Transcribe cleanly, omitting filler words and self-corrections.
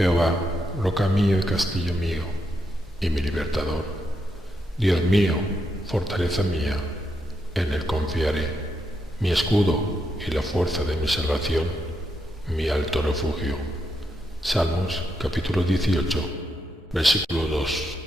Jehová, roca mío y castillo mío, y mi libertador. Dios mío, fortaleza mía, en él confiaré, mi escudo y la fuerza de mi salvación, mi alto refugio. Salmos capítulo 18, versículo 2.